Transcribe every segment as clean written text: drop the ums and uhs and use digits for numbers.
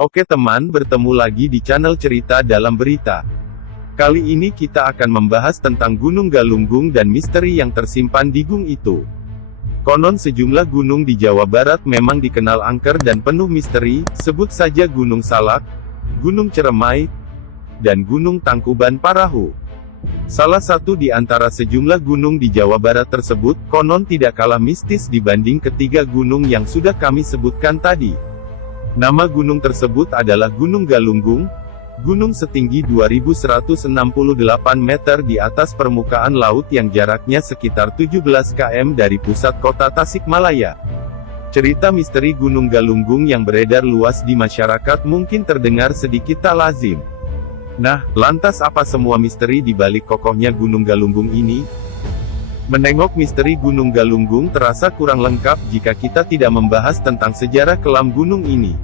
Oke teman, bertemu lagi di channel Cerita Dalam Berita. Kali ini kita akan membahas tentang Gunung Galunggung dan misteri yang tersimpan di gunung itu. Konon sejumlah gunung di Jawa Barat memang dikenal angker dan penuh misteri, sebut saja Gunung Salak, Gunung Ceremai, dan Gunung Tangkuban Parahu. Salah satu di antara sejumlah gunung di Jawa Barat tersebut, konon tidak kalah mistis dibanding ketiga gunung yang sudah kami sebutkan tadi. Nama gunung tersebut adalah Gunung Galunggung, gunung setinggi 2168 meter di atas permukaan laut yang jaraknya sekitar 17 km dari pusat kota Tasikmalaya. Cerita misteri Gunung Galunggung yang beredar luas di masyarakat mungkin terdengar sedikit tak lazim. Nah, lantas apa semua misteri di balik kokohnya Gunung Galunggung ini? Menengok misteri Gunung Galunggung terasa kurang lengkap jika kita tidak membahas tentang sejarah kelam gunung ini.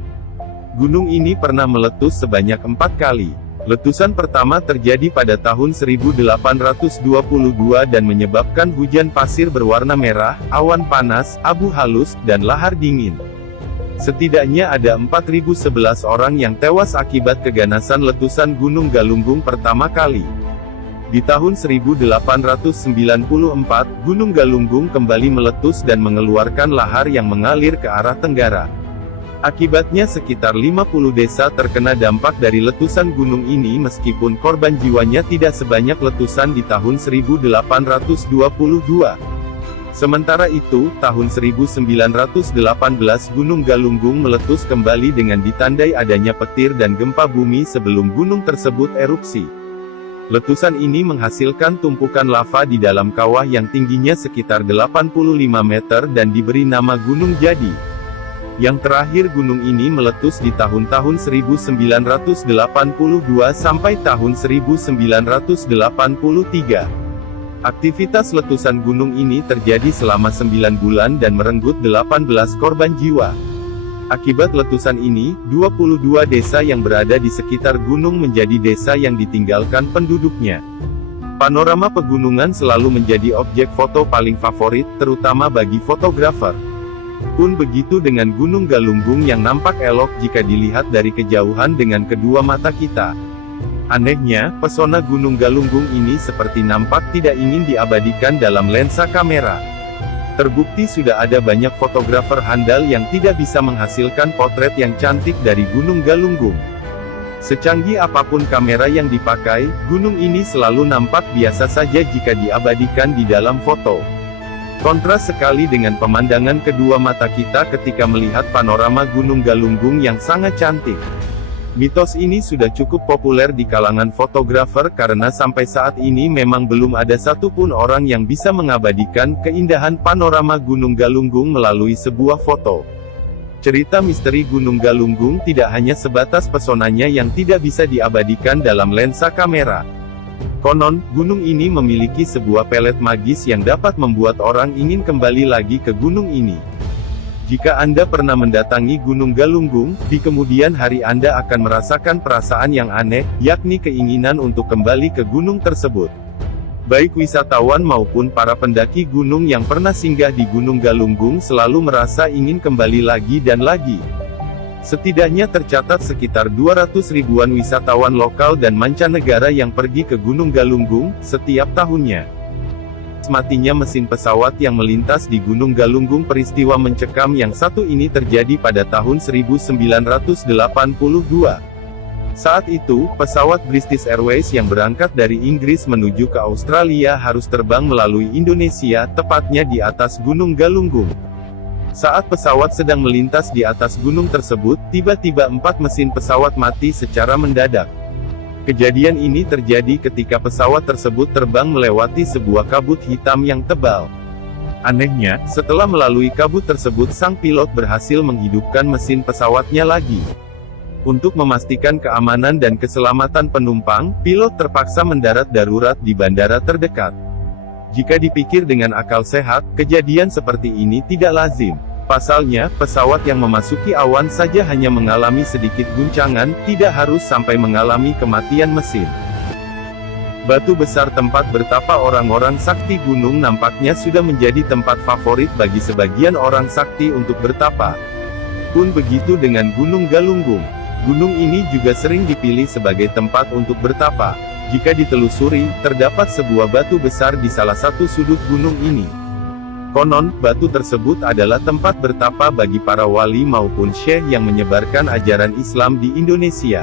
Gunung ini pernah meletus sebanyak 4 kali. Letusan pertama terjadi pada tahun 1822 dan menyebabkan hujan pasir berwarna merah, awan panas, abu halus, dan lahar dingin. Setidaknya ada 4.011 orang yang tewas akibat keganasan letusan Gunung Galunggung pertama kali. Di tahun 1894, Gunung Galunggung kembali meletus dan mengeluarkan lahar yang mengalir ke arah tenggara. Akibatnya sekitar 50 desa terkena dampak dari letusan gunung ini meskipun korban jiwanya tidak sebanyak letusan di tahun 1822. Sementara itu, tahun 1918 Gunung Galunggung meletus kembali dengan ditandai adanya petir dan gempa bumi sebelum gunung tersebut erupsi. Letusan ini menghasilkan tumpukan lava di dalam kawah yang tingginya sekitar 85 meter dan diberi nama Gunung Jadi. Yang terakhir gunung ini meletus di tahun-tahun 1982 sampai tahun 1983. Aktivitas letusan gunung ini terjadi selama 9 bulan dan merenggut 18 korban jiwa. Akibat letusan ini, 22 desa yang berada di sekitar gunung menjadi desa yang ditinggalkan penduduknya. Panorama pegunungan selalu menjadi objek foto paling favorit, terutama bagi fotografer. Pun begitu dengan Gunung Galunggung yang nampak elok jika dilihat dari kejauhan dengan kedua mata kita. Anehnya, pesona Gunung Galunggung ini seperti nampak tidak ingin diabadikan dalam lensa kamera. Terbukti sudah ada banyak fotografer handal yang tidak bisa menghasilkan potret yang cantik dari Gunung Galunggung. Secanggih apapun kamera yang dipakai, gunung ini selalu nampak biasa saja jika diabadikan di dalam foto. Kontras sekali dengan pemandangan kedua mata kita ketika melihat panorama Gunung Galunggung yang sangat cantik. Mitos ini sudah cukup populer di kalangan fotografer karena sampai saat ini memang belum ada satupun orang yang bisa mengabadikan keindahan panorama Gunung Galunggung melalui sebuah foto. Cerita misteri Gunung Galunggung tidak hanya sebatas pesonanya yang tidak bisa diabadikan dalam lensa kamera. Konon, gunung ini memiliki sebuah pelet magis yang dapat membuat orang ingin kembali lagi ke gunung ini. Jika Anda pernah mendatangi Gunung Galunggung, di kemudian hari Anda akan merasakan perasaan yang aneh, yakni keinginan untuk kembali ke gunung tersebut. Baik wisatawan maupun para pendaki gunung yang pernah singgah di Gunung Galunggung selalu merasa ingin kembali lagi dan lagi. Setidaknya tercatat sekitar 200 ribuan wisatawan lokal dan mancanegara yang pergi ke Gunung Galunggung setiap tahunnya. Matinya mesin pesawat yang melintas di Gunung Galunggung. Peristiwa mencekam yang satu ini terjadi pada tahun 1982. Saat itu, pesawat British Airways yang berangkat dari Inggris menuju ke Australia harus terbang melalui Indonesia, tepatnya di atas Gunung Galunggung. Saat pesawat sedang melintas di atas gunung tersebut, tiba-tiba 4 mesin pesawat mati secara mendadak. Kejadian ini terjadi ketika pesawat tersebut terbang melewati sebuah kabut hitam yang tebal. Anehnya, setelah melalui kabut tersebut sang pilot berhasil menghidupkan mesin pesawatnya lagi. Untuk memastikan keamanan dan keselamatan penumpang, pilot terpaksa mendarat darurat di bandara terdekat. Jika dipikir dengan akal sehat, kejadian seperti ini tidak lazim. Pasalnya, pesawat yang memasuki awan saja hanya mengalami sedikit guncangan, tidak harus sampai mengalami kematian mesin. Batu besar tempat bertapa orang-orang sakti gunung nampaknya sudah menjadi tempat favorit bagi sebagian orang sakti untuk bertapa. Pun begitu dengan Gunung Galunggung. Gunung ini juga sering dipilih sebagai tempat untuk bertapa. Jika ditelusuri, terdapat sebuah batu besar di salah satu sudut gunung ini. Konon, batu tersebut adalah tempat bertapa bagi para wali maupun syekh yang menyebarkan ajaran Islam di Indonesia.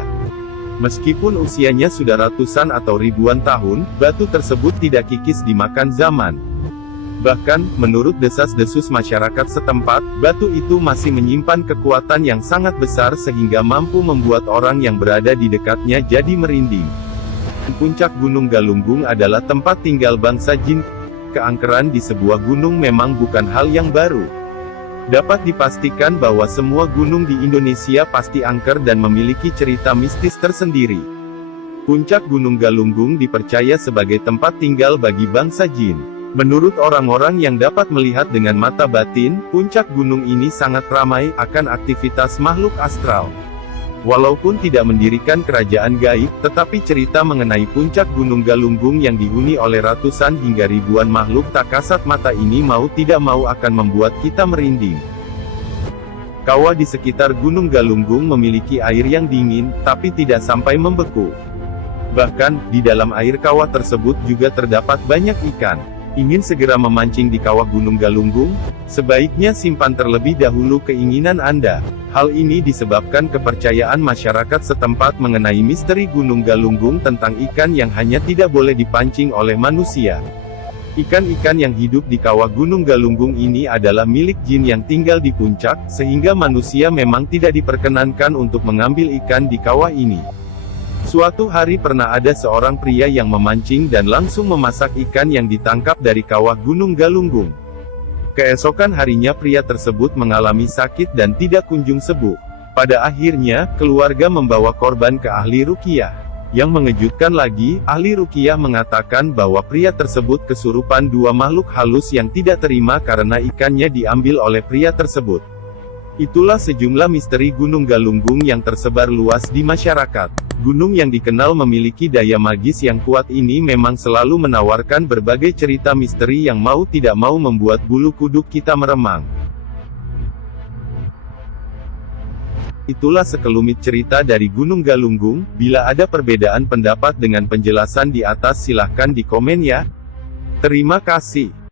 Meskipun usianya sudah ratusan atau ribuan tahun, batu tersebut tidak kikis dimakan zaman. Bahkan, menurut desas-desus masyarakat setempat, batu itu masih menyimpan kekuatan yang sangat besar sehingga mampu membuat orang yang berada di dekatnya jadi merinding. Puncak Gunung Galunggung adalah tempat tinggal bangsa jin. Keangkeran di sebuah gunung memang bukan hal yang baru. Dapat dipastikan bahwa semua gunung di Indonesia pasti angker dan memiliki cerita mistis tersendiri. Puncak Gunung Galunggung dipercaya sebagai tempat tinggal bagi bangsa jin. Menurut orang-orang yang dapat melihat dengan mata batin, puncak gunung ini sangat ramai akan aktivitas makhluk astral. Walaupun tidak mendirikan kerajaan gaib, tetapi cerita mengenai puncak Gunung Galunggung yang dihuni oleh ratusan hingga ribuan makhluk tak kasat mata ini mau tidak mau akan membuat kita merinding. Kawah di sekitar Gunung Galunggung memiliki air yang dingin, tapi tidak sampai membeku. Bahkan, di dalam air kawah tersebut juga terdapat banyak ikan. Ingin segera memancing di kawah Gunung Galunggung? Sebaiknya simpan terlebih dahulu keinginan Anda. Hal ini disebabkan kepercayaan masyarakat setempat mengenai misteri Gunung Galunggung tentang ikan yang hanya tidak boleh dipancing oleh manusia. Ikan-ikan yang hidup di kawah Gunung Galunggung ini adalah milik jin yang tinggal di puncak, sehingga manusia memang tidak diperkenankan untuk mengambil ikan di kawah ini. Suatu hari pernah ada seorang pria yang memancing dan langsung memasak ikan yang ditangkap dari kawah Gunung Galunggung. Keesokan harinya pria tersebut mengalami sakit dan tidak kunjung sembuh. Pada akhirnya, keluarga membawa korban ke ahli ruqyah. Yang mengejutkan lagi, ahli ruqyah mengatakan bahwa pria tersebut kesurupan dua makhluk halus yang tidak terima karena ikannya diambil oleh pria tersebut. Itulah sejumlah misteri Gunung Galunggung yang tersebar luas di masyarakat. Gunung yang dikenal memiliki daya magis yang kuat ini memang selalu menawarkan berbagai cerita misteri yang mau tidak mau membuat bulu kuduk kita meremang. Itulah sekelumit cerita dari Gunung Galunggung. Bila ada perbedaan pendapat dengan penjelasan di atas silahkan di komen ya. Terima kasih.